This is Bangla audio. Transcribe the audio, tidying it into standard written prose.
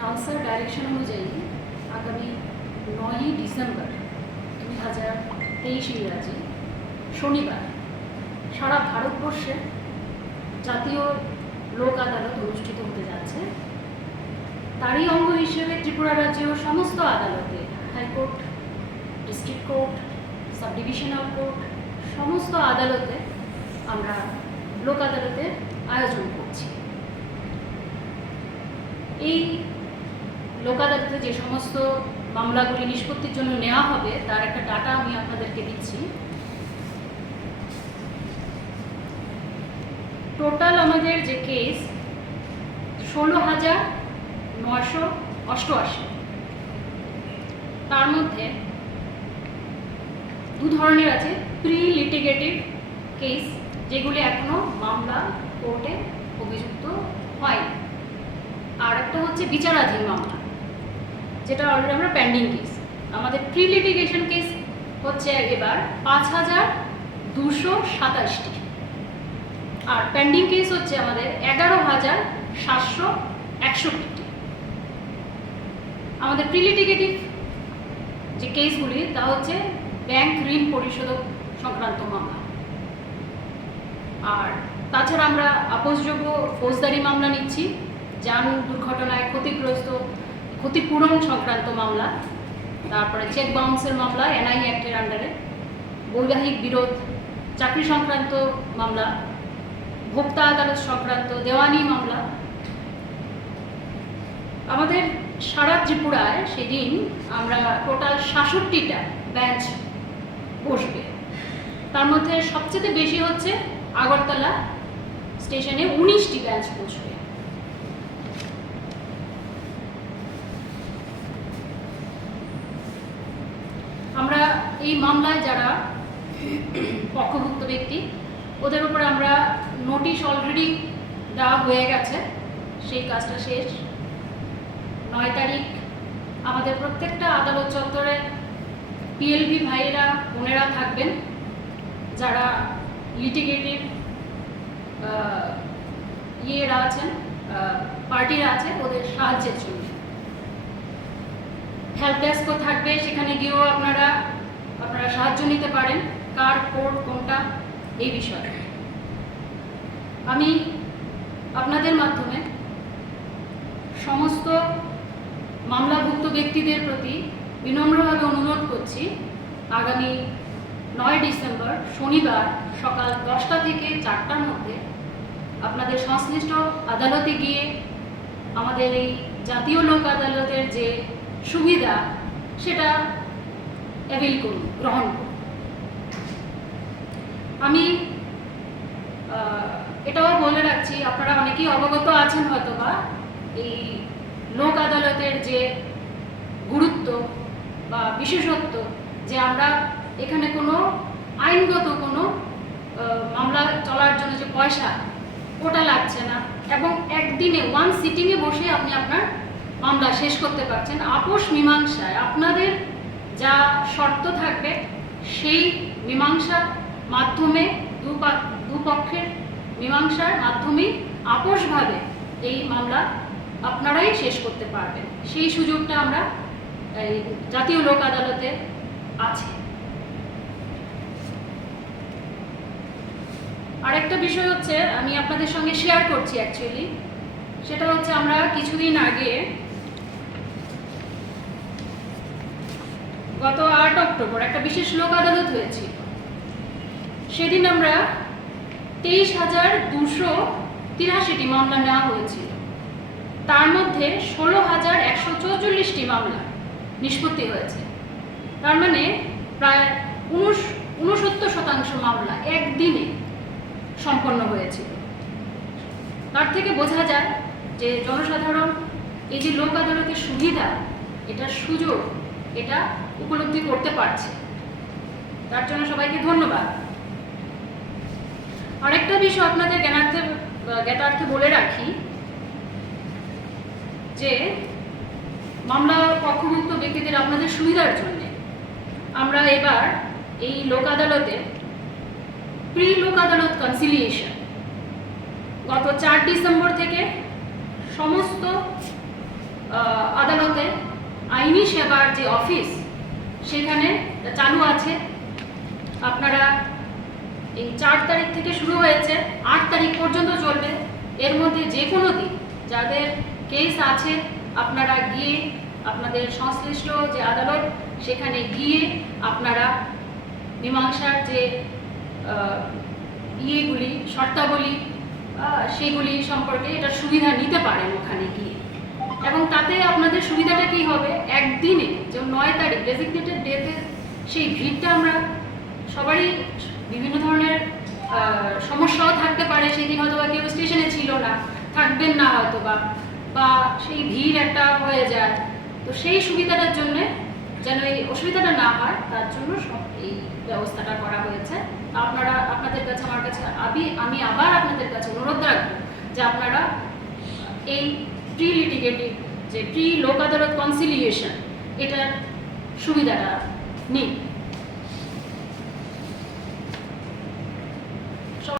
নালসার ডাইরেকশন অনুযায়ী আগামী 9ই ডিসেম্বর 2023 ইংরাজি শনিবার সারা ভারতবর্ষে জাতীয় লোক আদালত অনুষ্ঠিত হতে যাচ্ছে। তারই অঙ্গ হিসেবে ত্রিপুরা রাজ্যের সমস্ত আদালতে, high court, district court, sub divisional court, সমস্ত আদালতে আমরা লোক আদালতের আয়োজন করছি। এই লোক আদালতে যে সমস্ত মামলাগুলি নিষ্পত্তির জন্য নেওয়া হবে তার একটা ডাটা আমি আপনাদেরকে দিচ্ছি। টোটাল আমাদের যে কেস 16,988, তার মধ্যে দু ধরনের আছে। প্রি লিটিগেটিভ কেস, যেগুলি এখনো মামলা কোর্টে অভিযুক্ত হয়নি, আর একটা হচ্ছে বিচারাধীন মামলা, যেটা অলরেডি আমরা পেন্ডিং কেস। আমাদের প্রি লিটিগেশন কেস হচ্ছে এবার 5,227টি, আর পেন্ডিং কেস হচ্ছে আমাদের 11,761টি। আমাদের প্রি লিটিগেটিভ যে কেসগুলি তা হচ্ছে ব্যাংক ঋণ পরিশোধ সংক্রান্ত মামলা, আর তাছাড়া আমরা আপোষযোগ্য ফৌজদারি মামলা নিচ্ছি, যান দুর্ঘটনায় ক্ষতিগ্রস্ত ক্ষতিপূরণ সংক্রান্ত মামলা, তারপরে চেক বাউন্সের মামলা এনআই অ্যাক্টের আন্ডারে, বৈবাহিক বিরোধ, চাকরি সংক্রান্ত মামলা, ভোক্তা আদালত সংক্রান্ত দেওয়ানি মামলা। আমাদের সারা ত্রিপুরায় সেদিন আমরা টোটাল 66টা বেঞ্চ বসবে। তার মধ্যে সবচেয়ে বেশি হচ্ছে আগরতলা স্টেশনে 19টি বেঞ্চ বসবে। আমরা এই মামলায় যারা পক্ষভুক্ত ব্যক্তি ওদের উপর আমরা নোটিশ অলরেডি দেওয়া হয়ে গেছে, সেই কাজটা শেষ। 9 তারিখ আমাদের প্রত্যেকটা আদালত চত্বরে পিএলভি ভাইয়েরা বোনেরা থাকবেন, যারা লিটিগেটিভ ইয়েরা আছেন, পার্টিরা আছে, ওদের সাহায্যের জন্য। হেল্প ডেস্কও থাকবে, সেখানে গিয়েও আপনারা সাহায্য নিতে পারেন, কার কোর্ট কোনটা এই বিষয়ে। আমি আপনাদের মাধ্যমে সমস্ত মামলাভুক্ত ব্যক্তিদের প্রতি বিনম্রভাবে অনুরোধ করছি, আগামী 9 ডিসেম্বর শনিবার সকাল 10টা থেকে 4টার মধ্যে আপনাদের সংশ্লিষ্ট আদালতে গিয়ে আমাদের এই জাতীয় লোক আদালতের যে সুবিধা সেটা অ্যাভেল করুন, গ্রহণ করুন। আমি এটাও বলে রাখছি, আপনারা অনেকেই অবগত আছেন হয়তোবা এই লোক আদালতের যে গুরুত্ব বা বিশেষত্ব, যে আমরা এখানে কোনো আইনগত কোনো মামলা চলার জন্য যে পয়সা ওটা লাগছে না, এবং একদিনে ওয়ান সিটিংয়ে বসে আপনি আপনার মামলা শেষ করতে পারছেন। আপোষ মীমাংসায় আপনাদের যা শর্ত থাকবে সেই মীমাংসার মাধ্যমে দুপক্ষের মীমাংসার মাধ্যমেই আপোষভাবে এই মামলা আপনারাই শেষ করতে পারবেন। সেই সুযোগটা আমরা জাতীয় লোক আদালতে আছে। আরেকটা বিষয় হচ্ছে আমি আপনাদের সঙ্গে শেয়ার করছি অ্যাকচুয়ালি, সেটা হচ্ছে আমরা কিছুদিন আগে গত 8 অক্টোবর একটা বিশেষ লোক আদালত হয়েছিল। সেদিন আমরা 23,283টি মামলা নেওয়া হয়েছিল, তার মধ্যে 16,144টি মামলা নিষ্পত্তি হয়েছে। তার মানে প্রায় 69% মামলা একদিনে সম্পন্ন হয়েছিল। তার থেকে বোঝা যায় যে জনসাধারণ এই যে লোক আদালতের সুবিধা, এটার সুযোগ, এটা উপলব্ধি করতে পারছে। তার জন্য সবাইকে ধন্যবাদ। আরেকটা বিষয় আপনাদের জ্ঞাতার্থে বলে রাখি, যে মামলা পক্ষভুক্ত ব্যক্তিদের আপনাদের সুবিধার জন্য আমরা এবার এই লোক আদালতে প্রি লোক আদালত কনসিলিয়েশন গত 4 ডিসেম্বর থেকে সমস্ত আদালতে আইনি সেবার যে অফিস সেখানে চালু আছে। আপনারা এই 4 তারিখ থেকে শুরু হয়েছে, 8 তারিখ পর্যন্ত চলবে। এর মধ্যে যে কোনো দিন যাদের কেস আছে আপনারা গিয়ে আপনাদের সংশ্লিষ্ট যে আদালত সেখানে গিয়ে আপনারা মীমাংসার যে ইয়েগুলি শর্তাবলী সেগুলি সম্পর্কে এটা সুবিধা নিতে পারেন ওখানে গিয়ে। এবং তাতে আপনাদের সুবিধাটা কি হবে, একদিনে যে 9 তারিখ ডেজিগনেটেড ডেতে সেই ভিড়টা আমরা সবারই বিভিন্ন ধরনের সমস্যাও থাকতে পারে, সেই দিন হয়তো বা কেউ স্টেশনে ছিল না, থাকবেন না হয়তো বা সেই ভিড় একটা হয়ে যায়। তো সেই সুবিধাটার জন্য যেন এই অসুবিধাটা না হয় তার জন্য এই ব্যবস্থাটা করা হয়েছে। আপনারা আপনাদের কাছে আমার কাছে আমি আবার আপনাদের কাছে অনুরোধ রাখবো যে আপনারা এই প্রি লিটিগেটিভ যে প্রি লোক আদালত কনসিলিয়েশন এটার সুবিধাটা নিন।